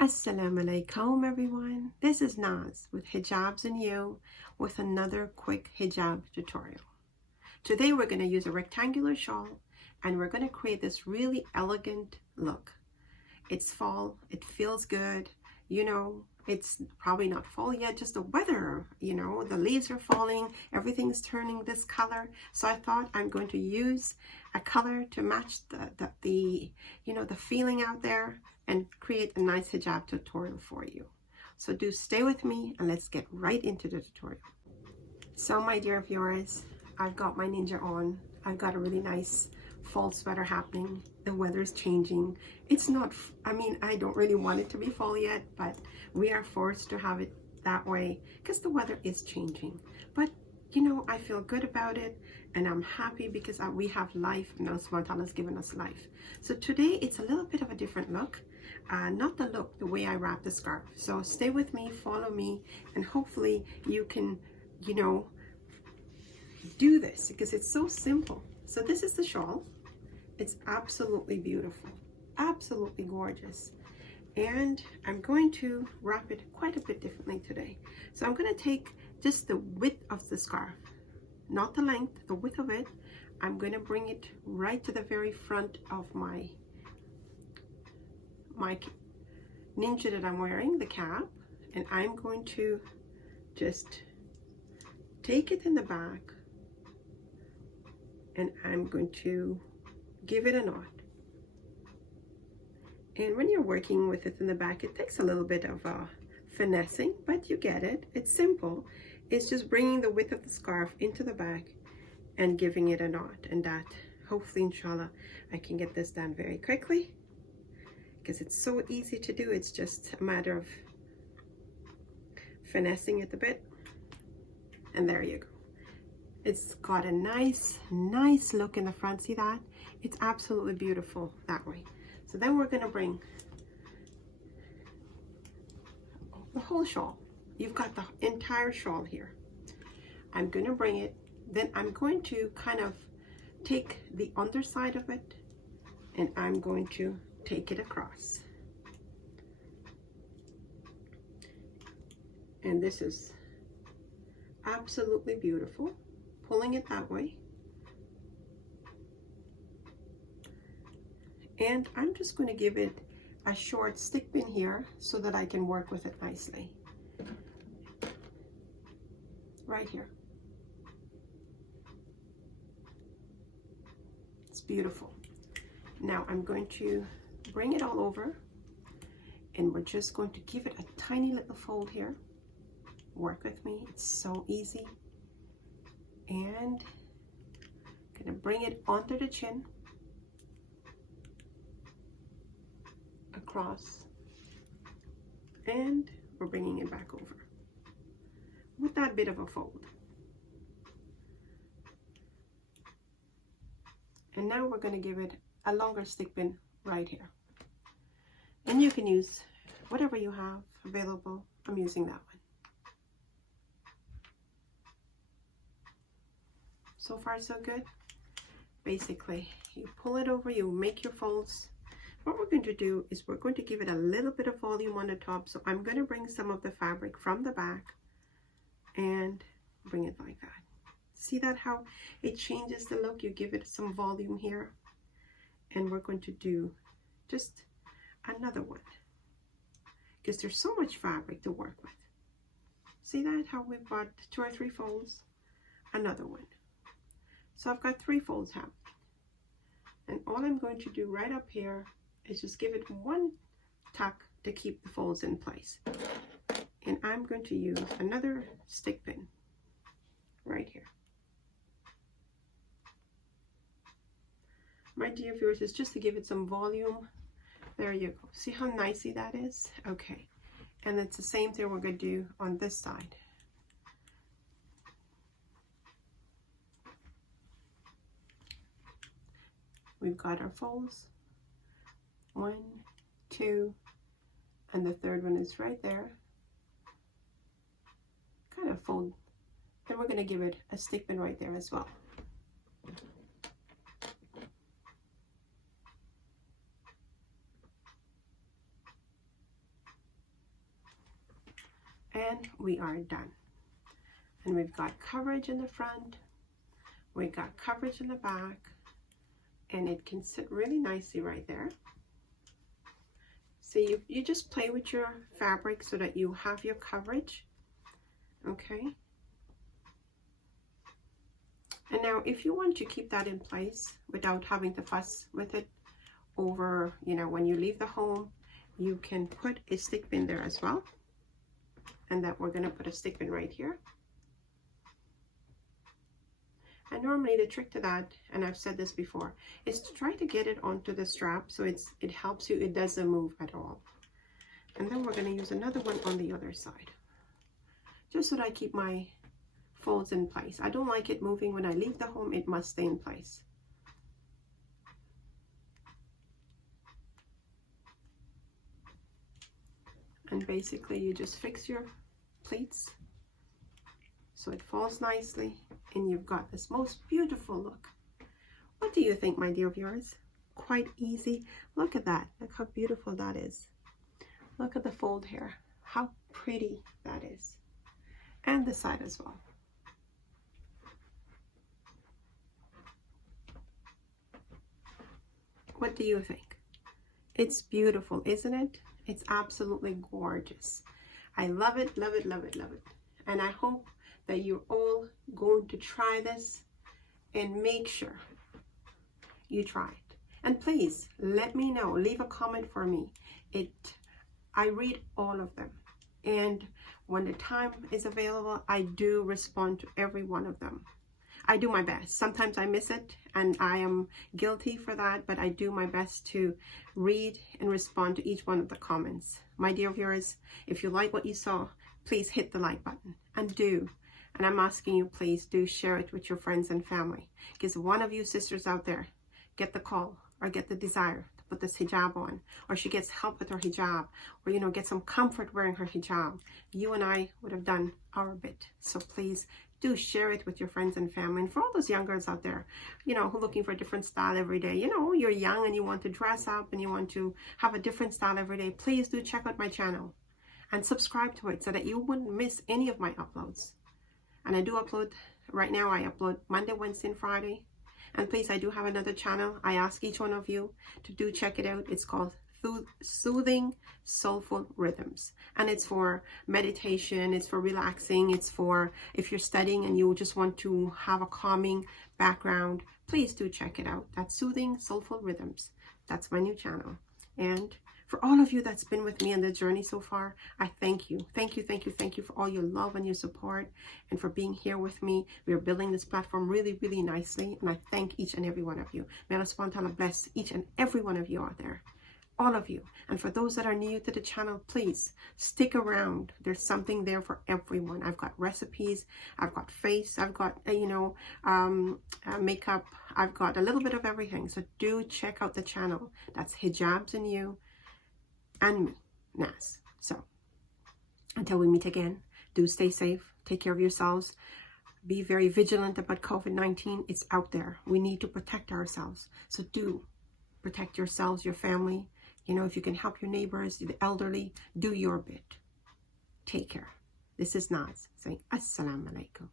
Assalamualaikum everyone. This is Naz with Hijabz&You with another quick hijab tutorial. Today we're going to use a rectangular shawl and we're going to create this really elegant look. It's fall, it feels good, it's probably not fall yet, just the weather, the leaves are falling, everything's turning this color. So I thought I'm going to use a color to match the feeling out there and create a nice hijab tutorial for you. So do stay with me and let's get right into the tutorial. So my dear viewers, I've got my ninja on. I've got a really nice fall sweater happening. The weather is changing. It's not, I don't really want it to be fall yet, but we are forced to have it that way because the weather is changing. But I feel good about it and I'm happy because we have life and Allah subhanahu wa ta'ala has given us life. So today it's a little bit of a different look. Not the look, the way I wrap the scarf. So stay with me, follow me, and hopefully you can, do this because it's so simple. So this is the shawl. It's absolutely beautiful, absolutely gorgeous. And I'm going to wrap it quite a bit differently today. So I'm going to take just the width of the scarf, not the length, the width of it. I'm going to bring it right to the very front of my ninja that I'm wearing, the cap, and I'm going to just take it in the back and I'm going to give it a knot. And when you're working with it in the back, it takes a little bit of finessing, but you get it. It's simple. It's just bringing the width of the scarf into the back and giving it a knot, and that hopefully, inshallah, I can get this done very quickly because it's so easy to do. It's just a matter of finessing it a bit, and there you go. It's got a nice look in the front. See that? It's absolutely beautiful that way. So then we're going to bring the whole shawl. You've got the entire shawl here. I'm going to bring it, then I'm going to kind of take the underside of it and I'm going to take it across. And this is absolutely beautiful. Pulling it that way. And I'm just going to give it a short stick pin here so that I can work with it nicely. Right here. It's beautiful. Now I'm going to bring it all over and we're just going to give it a tiny little fold here. Work with me. It's so easy. And gonna bring it under the chin, across, and we're bringing it back over with that bit of a fold. And now we're going to give it a longer stick pin right here, and you can use whatever you have available. I'm using that one. So far so good. Basically, you pull it over, you make your folds. What we're going to do is we're going to give it a little bit of volume on the top. So I'm going to bring some of the fabric from the back and bring it like that. See that how it changes the look? You give it some volume here. And we're going to do just another one because there's so much fabric to work with. See that how we've got 2 or 3 folds? Another one. So I've got 3 folds happening. And all I'm going to do right up here is just give it one tuck to keep the folds in place. And I'm going to use another stick pin right here. My dear viewers, it's just to give it some volume. There you go. See how nicely that is? Okay. And it's the same thing we're going to do on this side. We've got our folds, 1, 2, and the third one is right there. Kind of fold, and we're going to give it a stick pin right there as well. And we are done. And we've got coverage in the front, we got coverage in the back, and it can sit really nicely right there. So you just play with your fabric so that you have your coverage, okay? And now if you want to keep that in place without having to fuss with it over, you know, when you leave the home, you can put a stick pin there as well. And that we're going to put a stick pin right here. And normally the trick to that, and I've said this before, is to try to get it onto the strap so it helps you, it doesn't move at all. And then we're going to use another one on the other side, just so that I keep my folds in place. I don't like it moving when I leave the home, it must stay in place. And basically you just fix your pleats so it falls nicely, and you've got this most beautiful look. What do you think, my dear viewers? Quite easy. Look at that. Look how beautiful that is. Look at the fold here. How pretty that is. And the side as well. What do you think? It's beautiful, isn't it? It's absolutely gorgeous. I love it, love it, love it, love it. And I hope that you're all going to try this and make sure you try it. And please let me know, leave a comment for me. I read all of them. And when the time is available, I do respond to every one of them. I do my best. Sometimes I miss it, and I am guilty for that, but I do my best to read and respond to each one of the comments. My dear viewers, if you like what you saw, please hit the like button, and I'm asking you, please do share it with your friends and family, because one of you sisters out there get the call or get the desire to put this hijab on, or she gets help with her hijab, or, you know, get some comfort wearing her hijab. You and I would have done our bit. So please do share it with your friends and family. And for all those young girls out there, you know, who are looking for a different style every day, you know, you're young and you want to dress up and you want to have a different style every day, please do check out my channel and subscribe to it so that you wouldn't miss any of my uploads. And I do upload, right now I upload Monday, Wednesday, and Friday. And please, I do have another channel. I ask each one of you to do check it out. It's called Soothing Soulful Rhythms, and it's for meditation, it's for relaxing, it's for if you're studying and you just want to have a calming background. Please do check it out. That's Soothing Soulful Rhythms. That's my new channel. And for all of you that's been with me on the journey so far, I thank you. Thank you, thank you, thank you for all your love and your support, and for being here with me. We are building this platform really, really nicely, and I thank each and every one of you. May Allah subhanahu wa ta'ala bless each and every one of you out there. All of you. And for those that are new to the channel, please stick around. There's something there for everyone. I've got recipes, I've got face, I've got makeup, I've got a little bit of everything. So do check out the channel. That's Hijabz&You and me, Naz. So until we meet again, do stay safe, take care of yourselves, be very vigilant about COVID-19. It's out there. We need to protect ourselves. So do protect yourselves, your family. You know, if you can help your neighbors, the elderly, do your bit. Take care. This is Naz saying Assalamu alaikum.